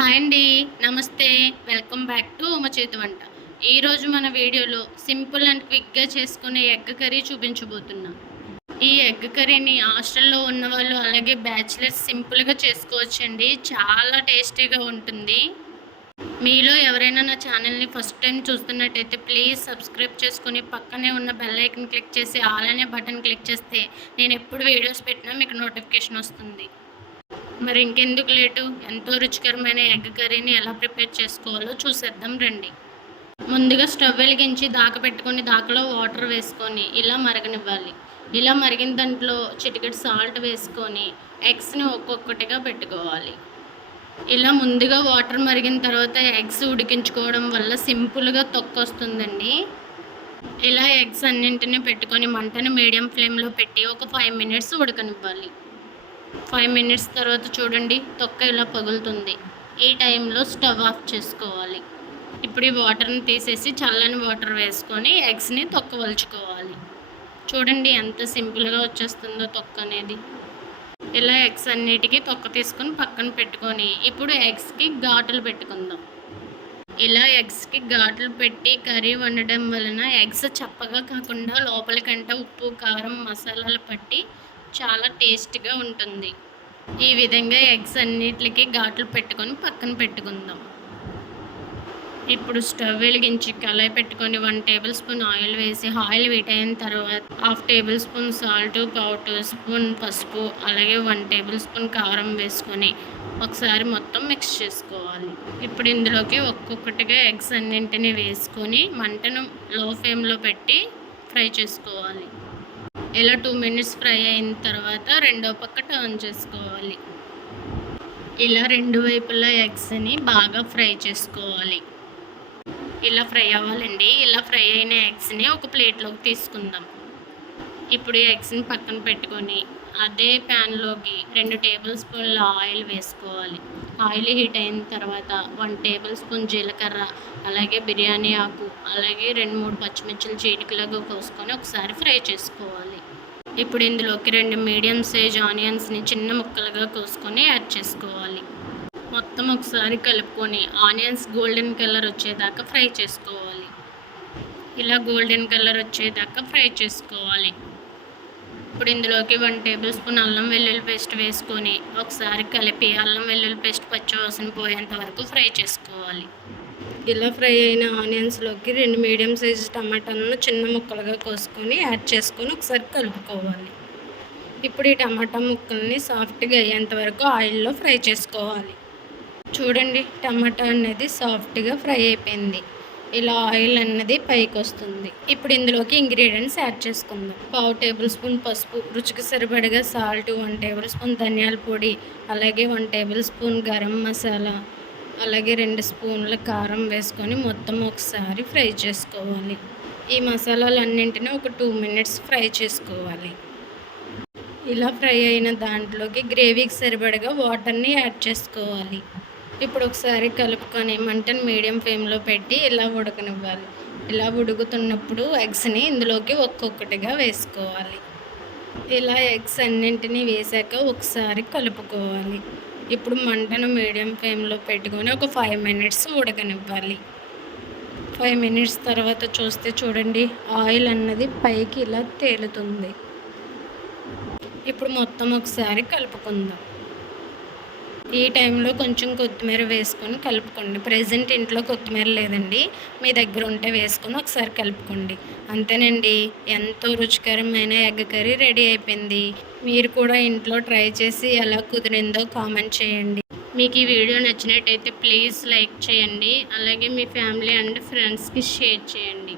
Hi అండి నమస్తే welcome back to ఉమచేతి వంట. ఈరోజు మన వీడియోలో సింపుల్ అండ్ క్విక్గా చేసుకునే ఎగ్ కర్రీ చూపించబోతున్నా. ఈ ఎగ్ కర్రీని హాస్టల్లో ఉన్న వాళ్ళు అలాగే బ్యాచిలర్స్ సింపుల్గా చేసుకోవచ్చండి. చాలా టేస్టీగా ఉంటుంది. మీలో ఎవరైనా నా ఛానల్ని ఫస్ట్ టైం చూస్తున్నట్టయితే ప్లీజ్ సబ్స్క్రైబ్ చేసుకుని పక్కనే ఉన్న బెల్ ఐకన్ క్లిక్ చేసి ఆల్ అనే బటన్ క్లిక్ చేస్తే నేను ఎప్పుడు వీడియోస్ పెట్టినా మీకు నోటిఫికేషన్ వస్తుంది. మరి ఇంకెందుకు లేటు? ఎంతో రుచికరమైన ఎగ్ కర్రీని ఎలా ప్రిపేర్ చేసుకోవాలో చూసేద్దాం రండి. ముందుగా స్టవ్ వెలిగించి దాక పెట్టుకొని దాకలో వాటర్ వేసుకొని ఇలా మరగనివ్వాలి. ఇలా మరిగిన దాంట్లో చిటికెట్ సాల్ట్ వేసుకొని ఎగ్స్ని ఒక్కొక్కటిగా పెట్టుకోవాలి. ఇలా ముందుగా వాటర్ మరిగిన తర్వాత ఎగ్స్ ఉడికించుకోవడం వల్ల సింపుల్గా తొక్కొస్తుందండి ఇలా ఎగ్స్ అన్నింటినీ పెట్టుకొని మంటను మీడియం ఫ్లేమ్లో పెట్టి ఒక ఫైవ్ మినిట్స్ ఉడకనివ్వాలి. ఫైవ్ మినిట్స్ తర్వాత చూడండి తొక్క ఇలా పగులుతుంది. ఈ టైంలో స్టవ్ ఆఫ్ చేసుకోవాలి. ఇప్పుడు ఈ వాటర్ని తీసేసి చల్లని వాటర్ వేసుకొని ఎగ్స్ని తొక్క వలుచుకోవాలి. చూడండి ఎంత సింపుల్గా వచ్చేస్తుందో తొక్క అనేది. ఇలా ఎగ్స్ అన్నిటికీ తొక్క తీసుకొని పక్కన పెట్టుకొని ఇప్పుడు ఎగ్స్కి ఘాటులు పెట్టుకుందాం. ఇలా ఎగ్స్కి ఘాటులు పెట్టి కర్రీ వండడం వలన ఎగ్స్ చప్పగా కాకుండా లోపలికంటే ఉప్పు కారం మసాలాలు పట్టి చాలా టేస్ట్గా ఉంటుంది. ఈ విధంగా ఎగ్స్ అన్నిటికి ఘాట్లు పెట్టుకొని పక్కన పెట్టుకుందాం. ఇప్పుడు స్టవ్ వెలిగించి కళాయి పెట్టుకొని వన్ టేబుల్ స్పూన్ ఆయిల్ వేసి ఆయిల్ వీట్ అయిన తర్వాత హాఫ్ టేబుల్ స్పూన్ సాల్ట్ పావు టూ స్పూన్ పసుపు అలాగే వన్ టేబుల్ స్పూన్ కారం వేసుకొని ఒకసారి మొత్తం మిక్స్ చేసుకోవాలి. ఇప్పుడు ఇందులోకి ఒక్కొక్కటిగా ఎగ్స్ అన్నింటినీ వేసుకొని మంటను లో ఫ్లేమ్లో పెట్టి ఫ్రై చేసుకోవాలి. ఇలా టూ మినిట్స్ ఫ్రై అయిన తర్వాత రెండో పక్క టర్న్ చేసుకోవాలి. ఇలా రెండు వైపులా ఎగ్స్ని బాగా ఫ్రై చేసుకోవాలి. ఇలా ఫ్రై అవ్వాలండి. ఇలా ఫ్రై అయిన ఎగ్స్ని ఒక ప్లేట్లోకి తీసుకుందాం. ఇప్పుడు ఈ ఎగ్స్ని పక్కన పెట్టుకొని అదే ప్యాన్లోకి రెండు టేబుల్ స్పూన్ల ఆయిల్ వేసుకోవాలి. ఆయిల్ హీట్ అయిన తర్వాత వన్ టేబుల్ స్పూన్ జీలకర్ర అలాగే బిర్యానీ ఆకు అలాగే రెండు మూడు పచ్చిమిర్చిలు చీటికలాగా కోసుకొని ఒకసారి ఫ్రై చేసుకోవాలి. ఇప్పుడు ఇందులోకి రెండు మీడియం సైజ్ ఆనియన్స్ని చిన్న ముక్కలుగా కోసుకొని యాడ్ చేసుకోవాలి. మొత్తం ఒకసారి కలుపుకొని ఆనియన్స్ గోల్డెన్ కలర్ వచ్చేదాకా ఫ్రై చేసుకోవాలి. ఇలా గోల్డెన్ కలర్ వచ్చేదాకా ఫ్రై చేసుకోవాలి. ఇప్పుడు ఇందులోకి వన్ టేబుల్ స్పూన్ అల్లం వెల్లుల్లి పేస్ట్ వేసుకొని ఒకసారి కలిపి అల్లం వెల్లుల్లి పేస్ట్ పచ్చివాసన పోయేంత వరకు ఫ్రై చేసుకోవాలి. ఇలా ఫ్రై అయిన ఆనియన్స్లోకి రెండు మీడియం సైజు టమాటాలను చిన్న ముక్కలుగా కోసుకొని యాడ్ చేసుకొని ఒకసారి కలుపుకోవాలి. ఇప్పుడు ఈ టమాటా ముక్కల్ని సాఫ్ట్గా అయ్యేంత వరకు ఆయిల్లో ఫ్రై చేసుకోవాలి. చూడండి టమాటా అనేది సాఫ్ట్గా ఫ్రై అయిపోయింది. ఇలా ఆయిల్ అన్నది పైకి వస్తుంది. ఇప్పుడు ఇందులోకి ఇంగ్రీడియంట్స్ యాడ్ చేసుకుందాం. పావు టేబుల్ స్పూన్ పసుపు రుచికి సరిపడగా సాల్ట్ వన్ టేబుల్ స్పూన్ ధనియాల పొడి అలాగే one tablespoon garam masala అలాగే రెండు స్పూన్ల కారం వేసుకొని మొత్తం ఒకసారి ఫ్రై చేసుకోవాలి. ఈ మసాలాలన్నింటినీ ఒక టూ మినిట్స్ ఫ్రై చేసుకోవాలి. ఇలా ఫ్రై అయిన దాంట్లోకి గ్రేవీకి సరిపడగా వాటర్ని యాడ్ చేసుకోవాలి. ఇప్పుడు ఒకసారి కలుపుకొని మంటను మీడియం ఫ్లేమ్లో పెట్టి ఇలా ఉడకనివ్వాలి. ఇలా ఉడుకుతున్నప్పుడు ఎగ్స్ని ఇందులోకి ఒక్కొక్కటిగా వేసుకోవాలి. ఇలా ఎగ్స్ అన్నింటినీ వేసాక ఒకసారి కలుపుకోవాలి. ఇప్పుడు మంటను మీడియం ఫ్లేమ్లో పెట్టుకొని ఒక ఫైవ్ మినిట్స్ ఉడకనివ్వాలి. ఫైవ్ మినిట్స్ తర్వాత చూస్తే చూడండి ఆయిల్ అన్నది పైకి ఇలా తేలుతుంది. ఇప్పుడు మొత్తం ఒకసారి కలుపుకుందాం. ఈ టైంలో కొంచెం కొత్తిమీర వేసుకొని కలుపుకోండి. ప్రజెంట్ ఇంట్లో కొత్తిమీర లేదండి. మీ దగ్గర ఉంటే వేసుకొని ఒకసారి కలుపుకోండి. అంతేనండి. ఎంతో రుచికరమైన ఎగ్ కర్రీ రెడీ అయిపోయింది. మీరు కూడా ఇంట్లో ట్రై చేసి ఎలా కుదిరిందో కామెంట్ చేయండి. మీకు ఈ వీడియో నచ్చినట్టయితే ప్లీజ్ లైక్ చేయండి. అలాగే మీ ఫ్యామిలీ అండ్ ఫ్రెండ్స్కి షేర్ చేయండి.